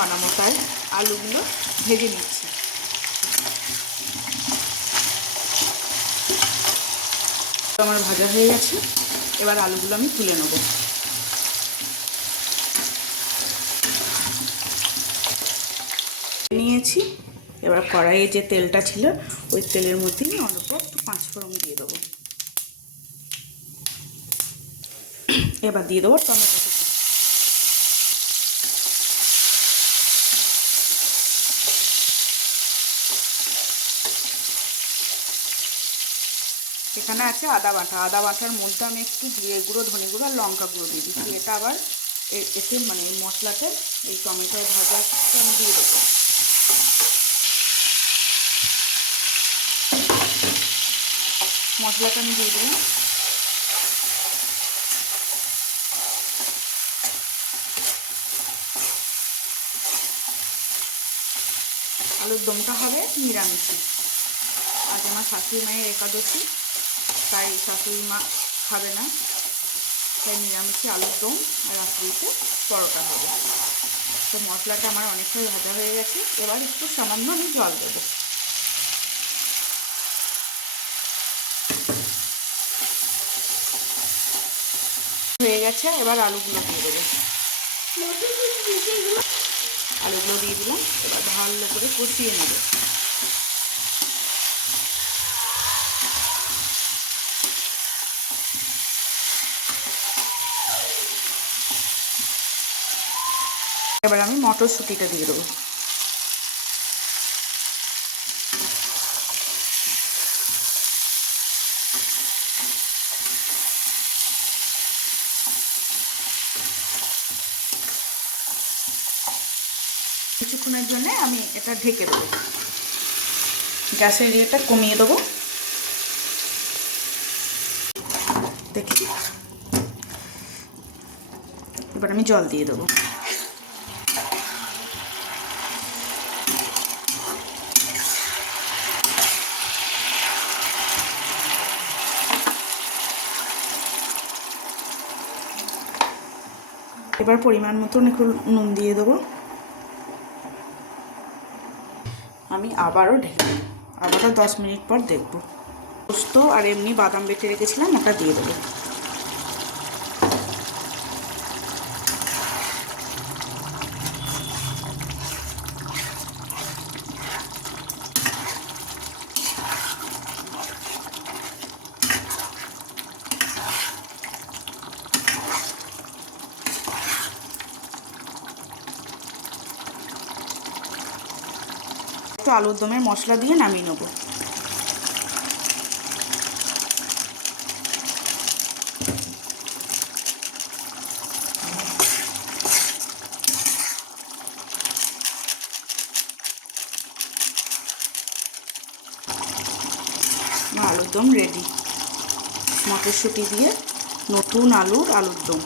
বানাবো, তাই আলুগুলো ভেজে নিচ্ছি। আমার ভাজা হয়ে গেছে, এবার আলুগুলো আমি তুলে নেব। নিয়েছি, এবার কড়াইয়ে যে তেলটা ছিল ওই তেলের মধ্যেই অল্প একটু পাঁচফোড়ন দিয়ে দেবো। এবার দিয়ে দেবো টমেটো। এখানে আছে আদা বাটা। আদা বাটার মধ্যে আমি একটু জিরে গুঁড়ো, ধনে গুঁড়ো আর লঙ্কা গুঁড়ো দিয়ে দিচ্ছি। এটা আবার এতে মানে এই মশলাতে এই টমেটো ভাজাটা আমি দিয়ে দেবো। মশলাটা আমি দিয়ে দিলাম। আলুর দমটা হবে নিরামিষে। আজ আমার শাশুড়ি মায়ের একাদশী, তাই শাশুড়ি মা খাবে না, তাই নিরামিষে আলুর দম আর রাত্রিতে পরোটা হবে। তো মশলাটা আমার অনেকটাই ভাজা হয়ে গেছে, এবার একটু সামান্য আমি জল দেবো। হয়ে গেছে, এবার আলুগুলো দিয়ে দেবো। আলুগুলো দিয়ে দিলাম, এবার ভালো করে কষিয়ে নেব। এবার আমি মটরশুঁটিটা দিয়ে দেবো। কিছুক্ষণের জন্য আমি এটা ঢেকে দেবো। গ্যাসের ইয়েটা কমিয়ে দেবো। দেখি, এবার আমি জল দিয়ে দেবো। এবার পরিমাণ মতন একটু নুন দিয়ে দেবো। আমি আবারও ঢেকে দেবো, আবারও 10 মিনিট পর দেখবো। পোস্ত আর এমনি বাদাম বেটে রেখেছিলাম, ওটা দিয়ে দেবো। একটু আলুর দমের মশলা দিয়ে নামিয়ে নেবো। আলুর দম রেডি। মটরশুঁটি দিয়ে নতুন আলুর দম।